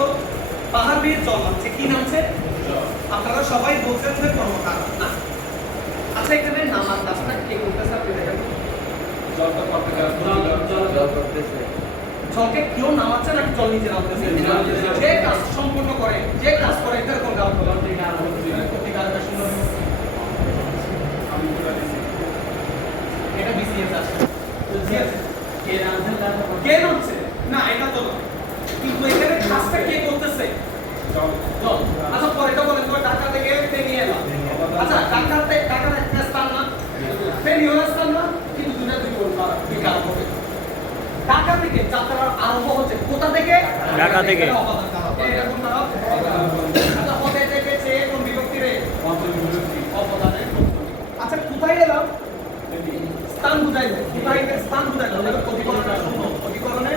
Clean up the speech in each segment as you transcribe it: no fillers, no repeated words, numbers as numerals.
তো পাহাড় বেয়ে জল নামছে, কি নামছে? আপনারা সবাই বলছেন যে কর্মকার না। আচ্ছা এখানে নামার কাজটা কে করতেছে আপনি দেখেন? জলকে কেউ নামাচ্ছে না, জল নিজে নামতেছে। যে কাজ সম্পূর্ণ করে, যে কাজ করে এটার কোন কাজ বলার দিকে আর প্রতিকারটা সুন্দর এটা বিসিএস আছে। কে নামছে না এটা তো না, কিন্তু এখানে কাজটা কে করতেছে? জল। আচ্ছা পরেটা বলেন তো, ঢাকা থেকে ফেনী এলাম। আচ্ছা ঢাকাতে একটা স্থান না, ফেনী হলো স্থান না, কিন্তু দুই কারণ হবে। ঢাকা থেকে যাত্রার আরম্ভ হচ্ছে কোথা থেকে? ঢাকা থেকে। এটা কোন নাম? আচ্ছা হতে থেকে সে কোন বিভক্তি রে? অপদানের। আচ্ছা কোথায় এলাম? স্থান বুঝাইলে, কোথায় স্থান বুঝাইলে তাহলে অধিকরণটা শূন্য। অধিকরণে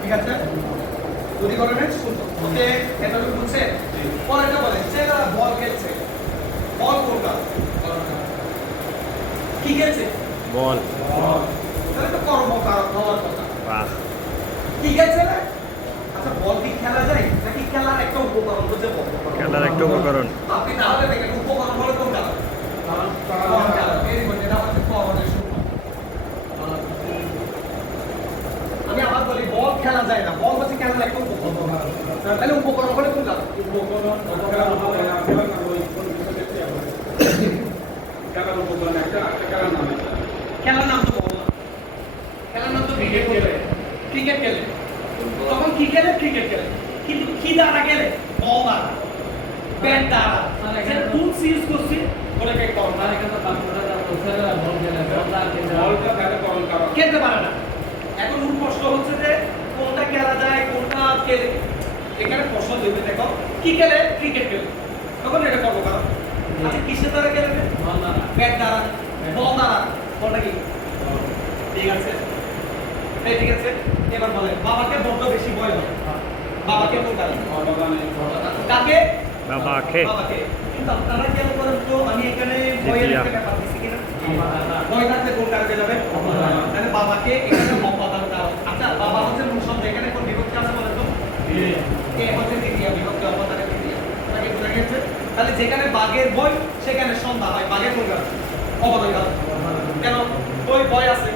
ঠিক আছে, অধিকরণে শূন্য। ওকে এটা কি বুঝছে? পরেরটা বলে ছেলেরা বল খেলছে, বল কোনটা? কি খেলছে? বল। তাহলে তো কর্মকারক হওয়ার কথা। বাহ। কি খেলছে না? আচ্ছা বল কি খেলা যায় নাকি খেলার একটা উপকরণ হচ্ছে বল? খেলার একটা উপকরণ। আপনি তাহলে দেখেন উপকরণ হলো কোনটা? এটা হচ্ছে করণের শূন্য। আমি আবার বলি বল খেলা যায় না, বল হচ্ছে খেলার একটা উপকরণ। তাহলে উপকরণ হলে কোনটা? উপকরণ খেলার নাম তো বল না, খেলার নাম তো ক্রিকেট খেলে। ক্রিকেট খেলে তখন কি খেলে? ক্রিকেট খেলে। কিন্তু কি দ্বারা খেলে? বল দ্বারা, ব্যাট দ্বারা। সেটা টুলস ইউজ করছি ওটাকে করণ। আর এখানে তো বাকিটা যা বলছেরা বল খেলে, বলটা খেলে করণ কারণ খেলতে পারে না। এখন মূল প্রশ্ন হচ্ছে যে কোনটা খেলা যায়, কোনটা খেলে। এখানে প্রশ্ন দিতে দেখো কি খেলে? ক্রিকেট খেলে, তখন এটা করব কারণ। আচ্ছা কিসের দ্বারা খেলে? বল দ্বারা, ব্যাট দ্বারা, বল দ্বারা। বলটা কি? ঠিক আছে, এই ঠিক আছে। এবার বলেন বাবাকে বড্ড বেশি ভয় হয়। বাবাকে কোন কারণ? কাকে? বাবাকে। বাবাকে। কিন্তু আপনারা খেয়াল করেন তো আমি এখানে ভয়ের একটা ব্যাপার দিছি কিনা? ভয় থাকলে কোন কারণে যাবে? তাহলে বাবাকে এখানে অপদান কারণ। আচ্ছা বাবা হচ্ছে মূল শব্দ, এখানে কোন বিভক্তি আছে বলেন তো? কে হচ্ছে দ্বিতীয় বিভক্তি, অপদানের দ্বিতীয়। নাকি বুঝা গেছে? তাহলে যেখানে বাঘের ভয় সেখানে সন্ধ্যা হয়। বাঘের কোন কারণ? অপদান কারণ। কেন? ওই ভয় আছে।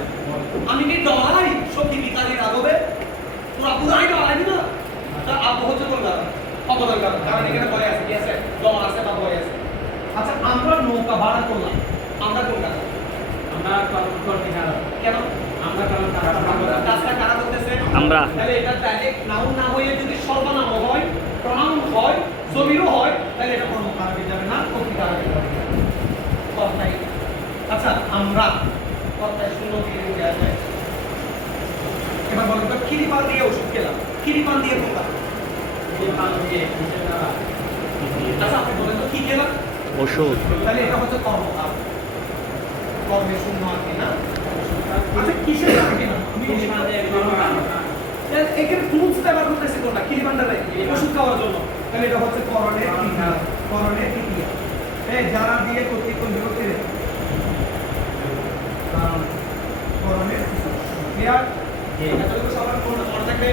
আমি কি ডরাই শক্তি বিকারীর আদবে? তোরা পুরাই ডরাই না? তা আব্বু হচ্ছে কোন কারণ? অপদান কারণ। কারণ এখানে ভয় আছে, কি আছে? ডর আছে বা ভয় আছে। আচ্ছা আমরা নৌকা ভাড়া করলাম, আমরা কোন কারণ? আমরা করতে কারণ। কেন? আমরা কারণ কাজটা কারা করতেছে? আমরা। তাহলে এটা ডাইরেক্ট নাউন না হয়ে যদি সর্বনাম হয়, প্রনাউন হয়, জমিরও হয়, তাহলে এটা কোনো কারণে যাবে না, প্রতিকারকে যাবে। কথাই। আচ্ছা আমরা কথায় শূন্য দিয়ে দেওয়া যায়। এবার বলেন তো খিরিপান দিয়ে ওষুধ খেলাম, খিরিপান দিয়ে কোনটা? খিরিপান দিয়ে কিসের দ্বারা? আচ্ছা আপনি বলেন তো কি খেলাম? ওষুধ। তাহলে এটা হচ্ছে কর্মকার, কর্মের শূন্য আর কি না? আচ্ছা কিসের দ্বারা খেলাম? খিরিপান দিয়ে কর্মকার। এখানে টুলস ব্যবহার করতেছি কোনটা? খিরিপানটা দেয় ওষুধ খাওয়ার জন্য। তাহলে এটা হচ্ছে করণের তৃতীয়া। করণের তৃতীয়া। এই যারা দিয়ে করতে কোন বিভক্তি দেয়? করণের ক্লিয়ার? এতটুকু সবার মনে থাকবে।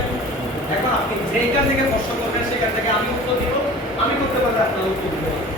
এখন আপনি যেইখান থেকে প্রশ্ন করবেন সেখান থেকে আমি উত্তর দিব, আমি করতে পারলে আপনারা উত্তর দিতে পারবেন।